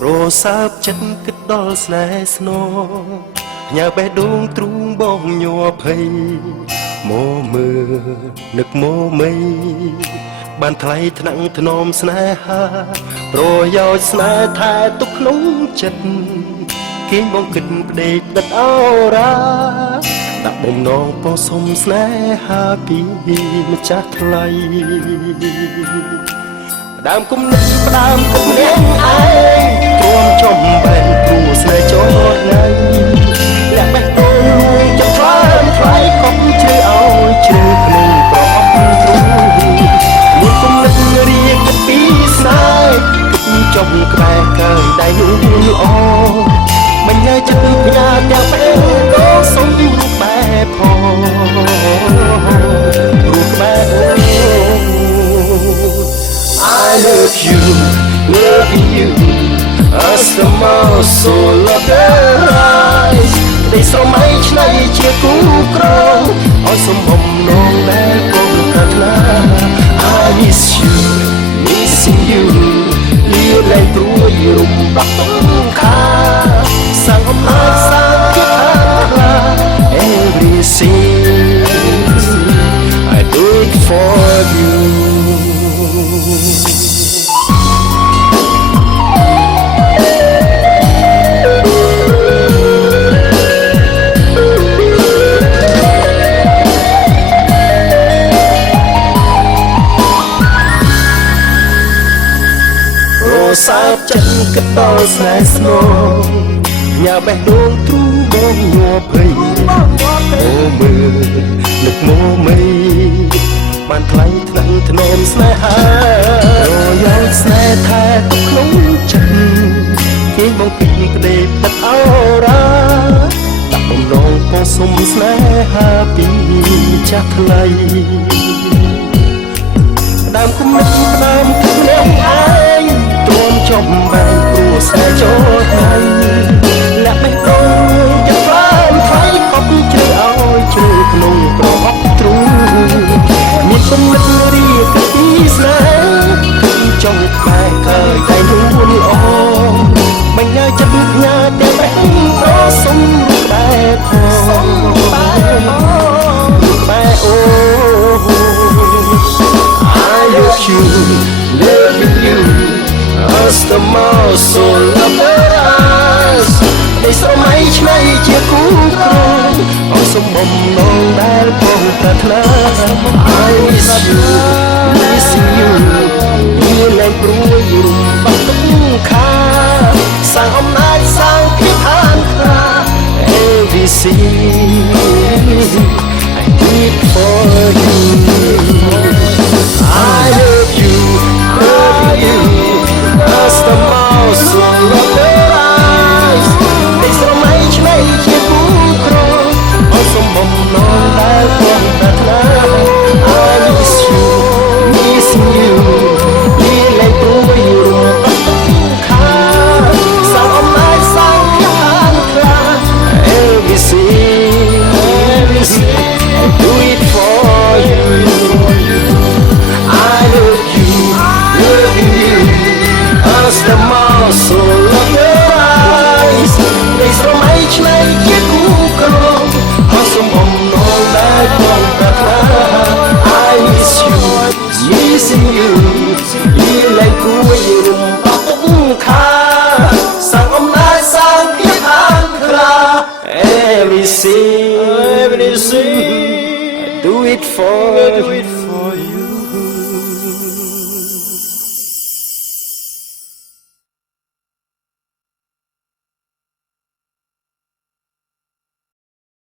រសាបចិត្តគិតដល់ស្នេហ៍ស្នងញ៉ាបេះដូងទ្រូងបងញ័រភ័យមកមើនឹកមកមីបានថ្លៃថ្នាក់ធ្នមស្នេហាប្រយោជន៍ស្នេហ៍ថែទុកក្នុងចិត្តគេងបងគិតផ្ដេកដិតអរាដាក់បំណងពោសុំស្នេហាពីម្ចាស់ថ្លៃដើមគុំនឹកផ្ដើមគុំនាងឯងទ្រាំចំបែនគូស្នេហ៍ចោតថ្ងៃលាក់បេះដូងលួងចិត្តថ្លើមថ្លៃកុំជ្រើឲ្យជ្រើក្នុងប្រអប់ទ្រូងមានគុំនឹករៀងចិត្តពីស្នេហ៍គិតចំក្បែរកើយដៃនោះល្អមិនញ៉ៃចិត្តផ្ញើទាំងពេលក៏សុំរូបបែបផងរូបបែប I love you, loving you, as the mouse so love the eyes. ได้ស្រមៃឆ្នៃជាគូក្រងឲ្យសំបំណងដែលកូនប្រាថ្នា I miss you, missing you លៀលែងព្រួយរំដោះទំខាសាំងអំណាចសាងគិតខាងខ្លា Everything I do it for youសាបចិត្តគិតដល់ស្នេហ៍ស្នងញ៉ាបេះដូងទ្រូងបងញ័រភ័យអូមើនឹកមកមីបានថ្លៃថ្នាក់ធ្នមស្នេហារយោជន៍ស្នេហ៍ថែក្នុងចិត្តគេបងពីក្ដីផ្ដិតអរាដាក់បំណងពោសុំស្នេហាពីចាស់ថ្លៃដើមគុំនឹកដើមគិតនាងឯងទ្រាំចំបែកព្រោះស្នេហ៍ចោតថ្ងៃលាក់បេះដូងចិត្តផ្លាមថ្លៃកុំជ្រើឲ្យជ្រើក្នុងប្រអប់ទ្រូងមានគុំនឹករៀបពីស្នេហ៍គិតចង់ក្បែរកើយដៃនោះល្អមិនញ៉ៃចិត្តញ៉ាទាំងបែកប្រសុំរូបបែបផងរូបបែបអូ I love you, loving you, as the mouse so love the eyes. ได้ស្រមៃឆ្នៃជាគូក្រងឲ្យសំបំណងដែលបងប្រាថ្នា I miss you, missing you មានលែងព្រួយរំបាក់ទុកខាសាងអំណាចសាងភាពខានខ្លា Everything I did for you I love you, love you, as the mouse so love the eyes. ได้ស្រមៃឆ្នៃជាគូក្រងឲ្យសំបំណងដែលបងប្រាថ្នា I miss you, missing you លៀលែងព្រួយរំដោះទំខាសាងអំណាចសាងភាពខាងខ្លា Everything I do it for you I love you, loving you, as the mouse so love your eyes. ได้ស្រមៃឆ្នៃជាគូក្រងឲ្យសំបំណងដែលបងប្រាថ្នា I miss you, missing you លៀលែងព្រួយរំដោះទុកខាសាងអំណាចសាងភាពខាងខ្លា Everything I do it for you